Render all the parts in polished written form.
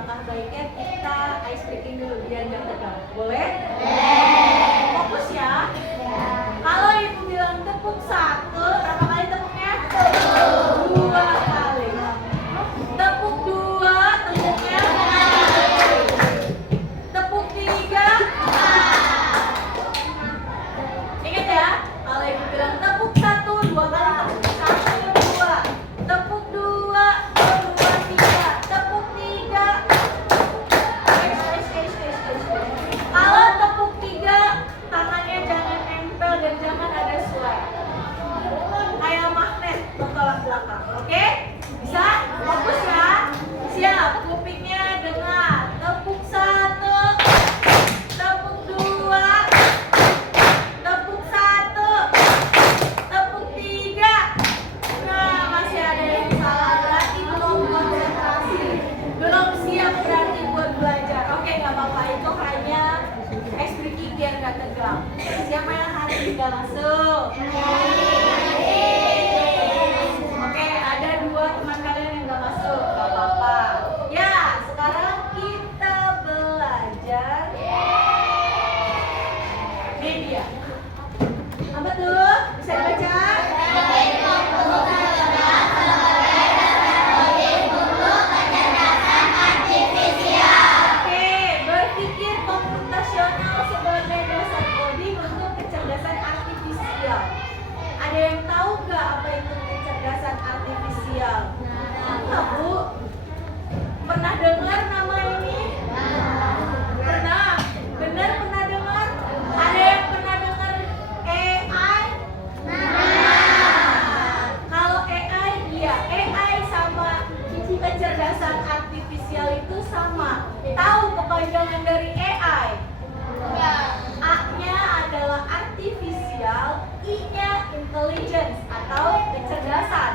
alangkah baiknya kita ice breaking dulu biar nggak tegang. Boleh? Fokus ya. Kalau ibu bilang tepuk 1, berapa kali tepuknya? 2 kali. Tepuk 2, tepuknya. Tepuk 3. Ingat ya, kalau ibu bilang tepuk 1, 2 kali tepuk 1, 2. Tepuk 2, 2, 3. Tepuk 3. Kalau tepuk 3, tangannya jangan nempel dan jangan ada suara. Kayak magnet bertolak belakang. Oke? Bisa? Fokus ya. Siap, kupingnya dengar. Tepuk 1. Tepuk 2. Tepuk 1. Tepuk 3. Nah, masih ada yang salah. Berarti belum konsentrasi. Belum siap berarti buat belajar. Oke, nggak apa-apa. Itu hanya ice breaking biar nggak tegang. Siapa yang hari ini nggak masuk? Oke, ada 2 teman kalian yang nggak masuk. Nggak apa-apa. Ya, sekarang kita belajar media. Apa tuh? Bisa dibaca? Oke, berpikir komputasional sebagai dasar coding untuk kecerdasan artifisial. Ada yang tahu nggak apa itu kecerdasan artifisial? Nggak, Bu? Pernah dengar nama ini? Pernah? Benar pernah dengar? Ada yang pernah dengar AI? Kalau AI, iya, AI sama kecerdasan artifisial itu sama. Tahu kepanjangan dari AI? A-nya adalah artificial, I-nya intelligence atau kecerdasan.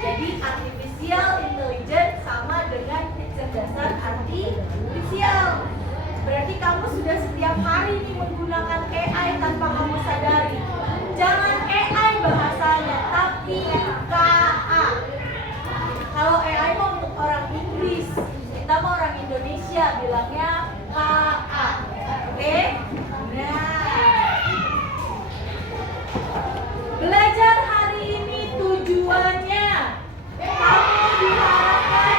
Jadi artificial intelligence sama dengan kecerdasan artifisial. Berarti kamu sudah setiap hari nih menggunakan AI tanpa kamu sadari. Jangan AI bahasanya, tapi KA. Kalau AI mau untuk orang Inggris, kita mau orang Indonesia bilangnya KA. Oke? Nah, belajar hari ini tujuannya kamu diharapkan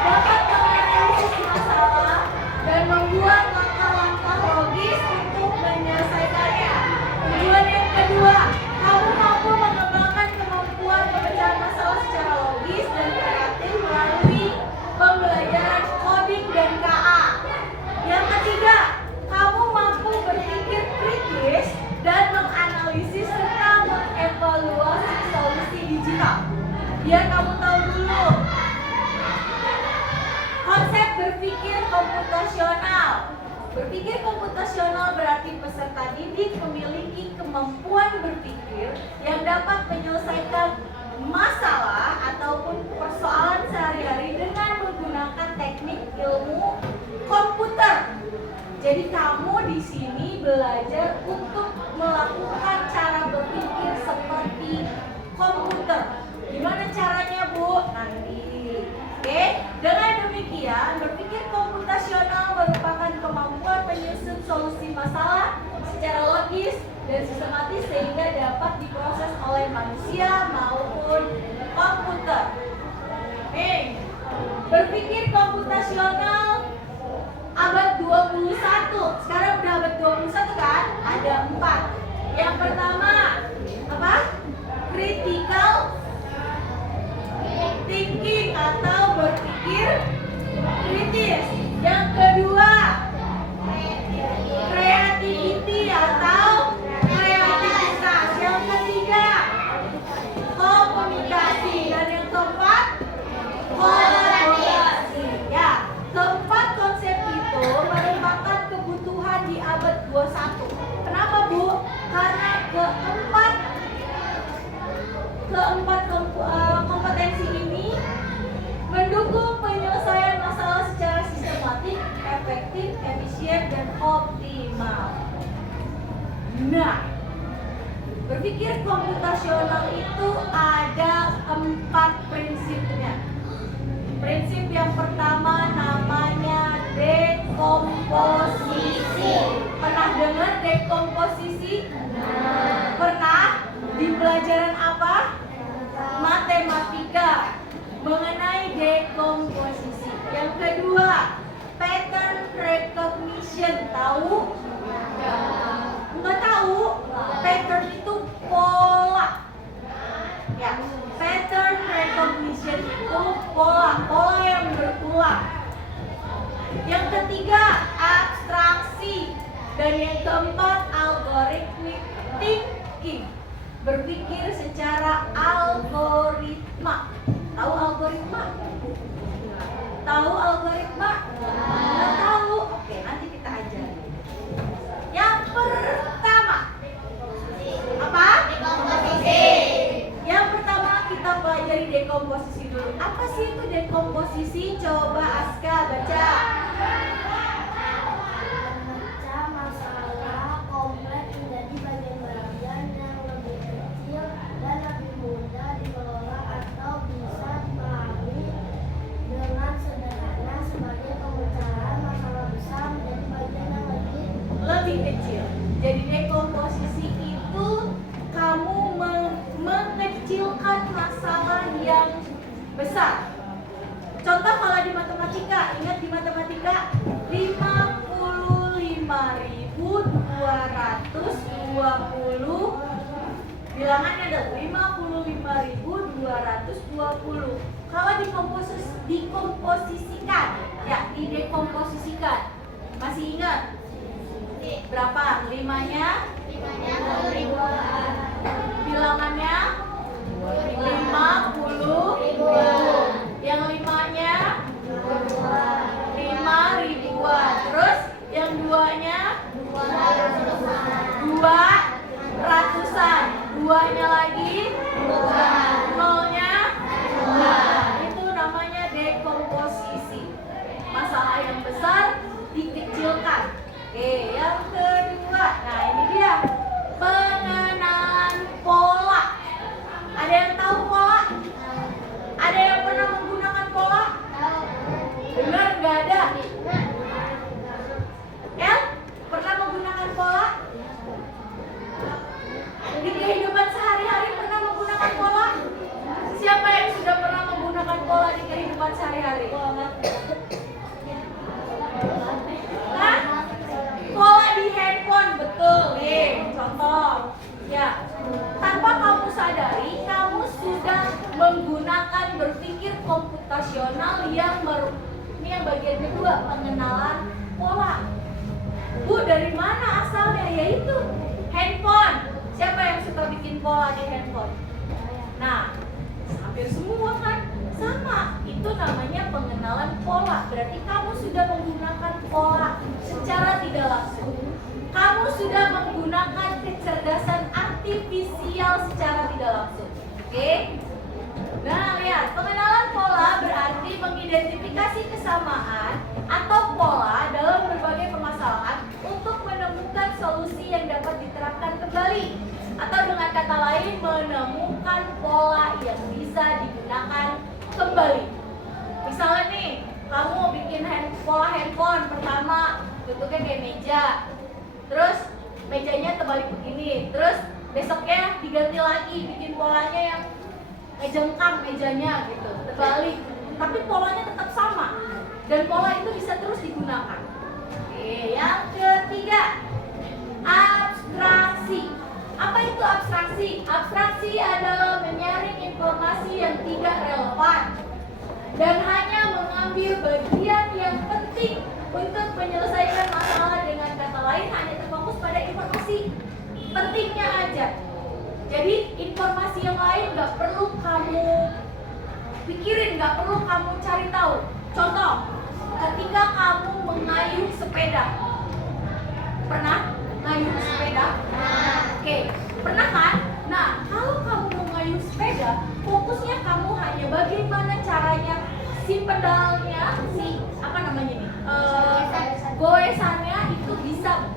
dapat menganalisis masalah dan membuat langkah-langkah logis untuk menyelesaikannya. Tujuan yang kedua, kamu mampu mengembangkan kemampuan pemecahan masalah secara logis dan kreatif melalui pembelajaran coding dan KA. Yang ketiga, kamu mampu berpikir kritis dan menganalisis serta mengevaluasi solusi digital. Biar kamu tahu dulu konsep berpikir komputasional. Berpikir komputasional berarti peserta didik memiliki kemampuan berpikir yang dapat menyelesaikan masalah ataupun persoalan sehari-hari dengan menggunakan teknik ilmu komputer. Jadi kamu di sini belajar untuk melakukan cara berpikir seperti komputer. Gimana caranya, Bu? Nanti. Oke? Dengan demikian, berpikir komputasional merupakan kemampuan menyusun solusi masalah secara logis dan sistematis sehingga dapat diproses oleh manusia maupun komputer. Nih, berpikir komputasional abad 21. Sekarang udah abad 21 kan? Ada 4. Yang pertama, apa? Critical thinking atau berpikir kritis. Yang kedua, creativity atau kreativitas. Yang ketiga, komunikasi. Dan yang keempat, kolaborasi. Ya, keempat konsep itu merupakan kebutuhan di abad 21. Kenapa, Bu? Karena keempat kompetensi ini mendukung penyelesaian masalah secara sistematik, efektif, efisien, dan optimal. Nah, berpikir komputasional itu ada 4 prinsipnya. Prinsip yang pertama dekomposisi? Pernah? Di pelajaran apa? Matematika. Mengenai dekomposisi. Yang kedua, pattern recognition. Tahu? Nggak tahu? Pattern itu pola. Ya, pattern recognition itu pola yang berulang. Yang ketiga, abstraksi. Dan yang keempat, algorithmic thinking. Berpikir secara algoritma. Tahu algoritma? Tahu algoritma? Nggak tahu? Oke, nanti kita ajarin. Yang pertama, apa? Dekomposisi. Yang pertama kita pelajari dekomposisi dulu. Apa sih itu dekomposisi? Coba Aska baca. Memecah masalah kompleks menjadi bagian-bagian yang lebih kecil dan lebih mudah dikelola atau bisa dipahami dengan sederhana sebagai pemecahan masalah besar menjadi bagian yang lebih kecil. Jadi dekomposisi itu kamu mengecilkan masalah yang besar. Contoh kalau di matematika, ingat di matematika 55.220 bilangannya adalah 55.220. Kalau dikomposisikan, ya didekomposisikan. Masih ingat? Berapa? Limanya ribuan. Bilangannya 50.000. Yang limanya 5 ribuan. Terus yang duanya 200-an. Duanya lagi nolnya 2. Itu namanya dekomposisi. Masalah yang besar dikecilkan. Oke, yang kedua. Nah, ini dia pengenalan pola. Ada yang tahu pola? Ada yang pernah menggunakan pola? Benar, nggak ada. El, pernah menggunakan pola? Di kehidupan sehari-hari pernah menggunakan pola? Siapa yang sudah pernah menggunakan pola di kehidupan sehari-hari? Hah? Pola di handphone, betul nih. Contoh, ya. Tanpa kamu sadari, kamu sudah menggunakan berpikir komputasional yang ini yang bagian kedua, pengenalan pola. Bu, dari mana asalnya? Yaitu handphone. Siapa yang suka bikin pola di handphone? Nah, hampir semua kan sama. Itu namanya pengenalan pola. Berarti kamu sudah menggunakan pola secara tidak langsung. Kamu sudah menggunakan kecerdasan artifisial secara tidak langsung. Oke? Nah, lihat, pengenalan pola berarti mengidentifikasi kesamaan atau pola dalam berbagai permasalahan untuk menemukan solusi yang dapat diterapkan kembali. Atau dengan kata lain, menemukan pola yang bisa digunakan kembali. Misalnya nih, kamu mau bikin pola handphone. Pertama, bentuknya kayak meja. Terus mejanya terbalik begini. Terus besoknya diganti lagi, bikin polanya yang ngejengkang mejanya gitu, terbalik. Tapi polanya tetap sama. Dan pola itu bisa terus digunakan. Oke, yang ketiga, abstraksi. Apa itu abstraksi? Abstraksi adalah menyaring informasi yang tidak relevan dan hanya mengambil bagian yang penting untuk menyelesaikan masalah. Dengan kata lain, hanya terfokus pada informasi pentingnya aja. Jadi informasi yang lain nggak perlu kamu pikirin, nggak perlu kamu cari tahu. Contoh, ketika kamu mengayuh sepeda, pernah ngayuh sepeda? Oke, pernah kan? Nah, kalau kamu mengayuh sepeda, fokusnya kamu hanya bagaimana caranya si pedalnya, goesannya itu bisa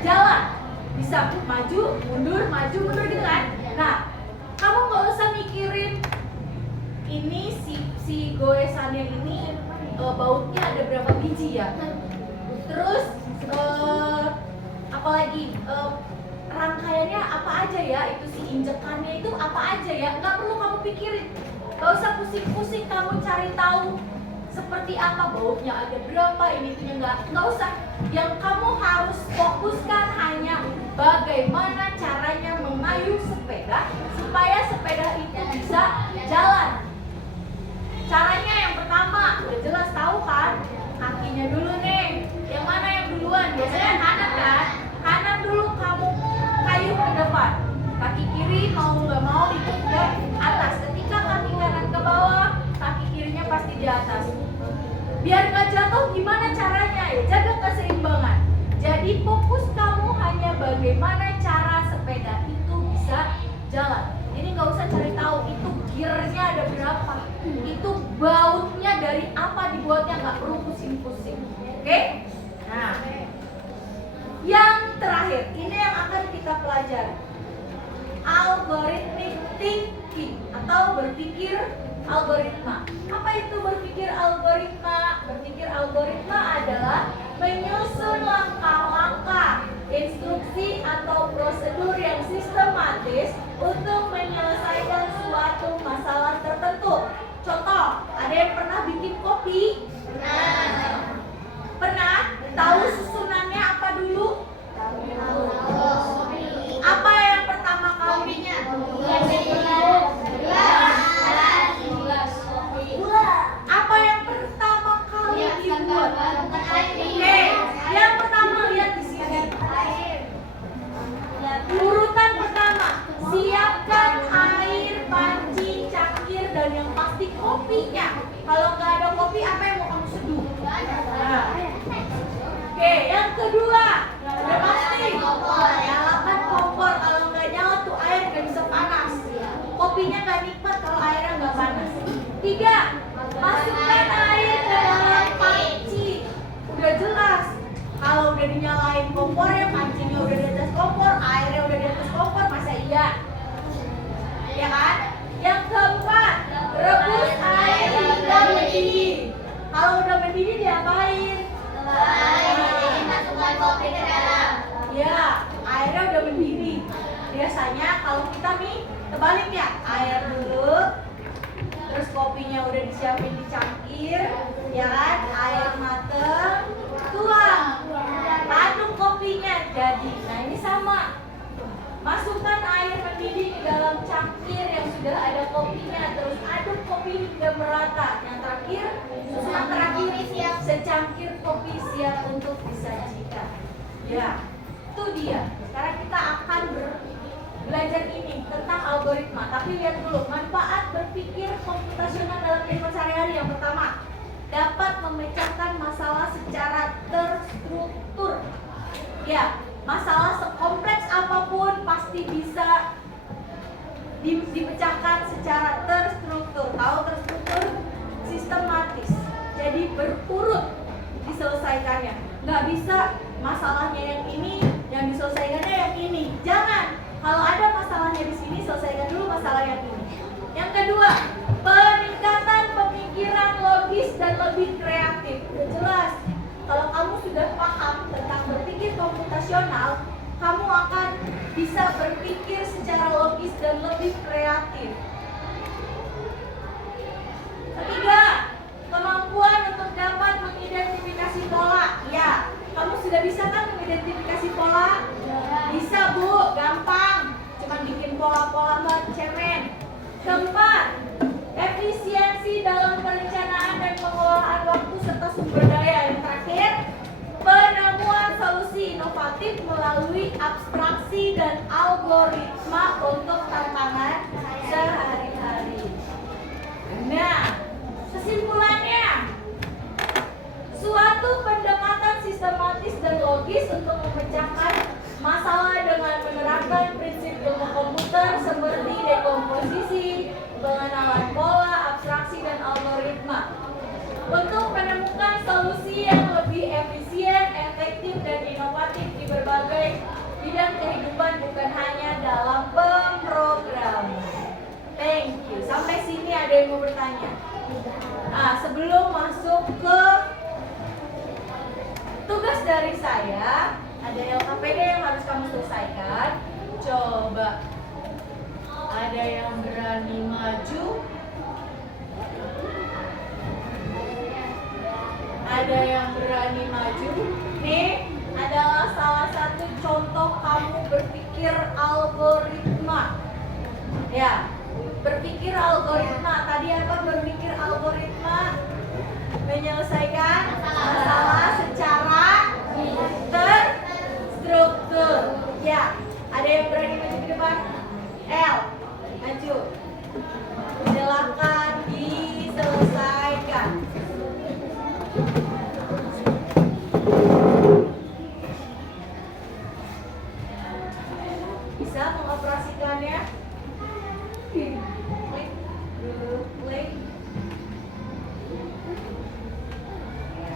jalan, bisa maju mundur gitu kan? Nah, kamu nggak usah mikirin ini si goesannya ini bautnya ada berapa biji ya, terus apalagi rangkaiannya apa aja ya, itu si injekannya itu apa aja ya, nggak perlu kamu pikirin, nggak usah pusing-pusing kamu cari tahu seperti apa bautnya ada berapa ini itunya, nggak usah. Yang kamu harus fokuskan hanya bagaimana caranya mengayuh sepeda supaya sepeda itu bisa jalan. Caranya yang pertama udah jelas tahu kan, kakinya dulu nih, yang mana yang duluan, biasanya kanan kan, kanan dulu kamu kayuh ke depan, kaki kiri mau nggak mau itu ke atas. Ketika kaki kanan ke bawah, kaki kirinya pasti di atas. Biar nggak jatuh gimana caranya ya, jaga keseimbangan. Jadi fokus kamu hanya bagaimana cara sepeda itu bisa jalan. Ini nggak usah cari tahu itu gearnya ada berapa, itu bautnya dari apa dibuatnya, nggak perlu pusing-pusing. Oke? Nah, yang terakhir ini yang akan kita pelajari, algorithmic thinking atau berpikir algoritma. Apa itu berpikir algoritma? Berpikir algoritma adalah menyusun langkah-langkah, instruksi atau prosedur yang sistematis untuk menyelesaikan suatu masalah tertentu. Contoh, ada yang pernah bikin kopi? Pernah? Tahu susunannya apa dulu? Apa yang pertama kalinya? Apa yang pertama kali dibuat? Oke, yang pertama lihat di sini. Urutan pertama, siapkan air, panci, cangkir, dan yang pasti kopinya. Kalau nggak ada kopi, apa yang mau kamu seduh? Nah. Oke, yang kedua, udah pasti nyalakan kompor. Kalau nggak nyala tuh air nggak bisa panas. Kopinya nggak nikmat kalau airnya nggak panas. 3, masukkan air ke dalam panci. Udah jelas. Kalau udah dinyalain kompornya, pancinya udah di atas kompor, airnya udah di atas kompor, masa iya? Ya kan? Yang keempat, rebus air hingga mendidih. Kalau udah mendidih diapain? Masukkan kopi ke dalam. Ya, airnya udah mendidih. Biasanya kalau kita nih terbalik ya, air dulu, terus kopinya udah disiapin di cangkir, ya kan? Air mateng, tuang, aduk kopinya jadi. Nah ini sama, masukkan air mendidih di dalam cangkir yang sudah ada kopinya, terus aduk kopi hingga merata. Yang terakhir, secangkir kopi siap untuk disajikan. Ya, itu dia. Sekarang kita akan belajar ini tentang algoritma. Tapi lihat dulu manfaat berpikir komputasional dalam kehidupan sehari-hari. Yang pertama, dapat memecahkan masalah secara terstruktur. Ya, masalah sekompleks apapun pasti bisa dipecahkan secara terstruktur. Kalau terstruktur, sistematis. Jadi berurut diselesaikannya. Nggak bisa masalahnya yang ini, yang diselesaikannya yang ini. Jangan. Kalau ada masalahnya di sini, selesaikan dulu masalah yang ini. Yang kedua, peningkatan pemikiran logis dan lebih kreatif. Udah jelas. Kalau kamu sudah paham tentang berpikir komputasional, kamu akan bisa berpikir secara logis dan lebih kreatif. Ketiga, kemampuan untuk dapat mengidentifikasi pola. Ya, kamu sudah bisa kan mengidentifikasi pola? Bisa Bu, gampang. Cuma bikin pola-pola buat cemen. Keempat, efisiensi dalam perencanaan dan pengelolaan waktu serta sumber daya. Yang terakhir, penemuan solusi inovatif melalui abstraksi dan algoritma untuk tantangan sehari-hari. Nah, kesimpulannya, suatu pendekatan sistematis dan logis untuk memecahkan masalah dengan menerapkan prinsip ilmu komputer seperti dekomposisi, pengenalan pola, abstraksi, dan algoritma untuk menemukan solusi yang lebih efisien, efektif, dan inovatif di berbagai bidang kehidupan, bukan hanya dalam pemrograman. Thank you. Sampai sini ada yang mau bertanya? Nah, sebelum masuk ke tugas dari saya, ada LKP Apa yang harus kamu selesaikan? Coba. Ada yang berani maju? Ada yang berani maju? Nih adalah salah satu contoh kamu berpikir algoritma. Ya, berpikir algoritma. Tadi apa berpikir algoritma? Menyelesaikan masalah secara terstruktur. Ya, ada yang berani maju ke depan? L, maju. Silakan diselesaikan. Bisa mengoperasikannya? Oke, klik dulu, klik. Ya.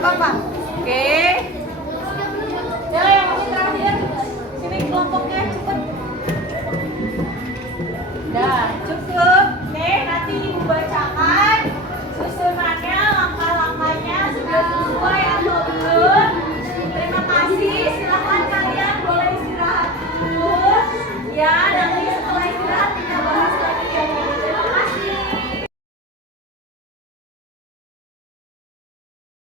gampang. Oke. Ya, yang ini terakhir. Sini kelompoknya cepet. Dah, cukup.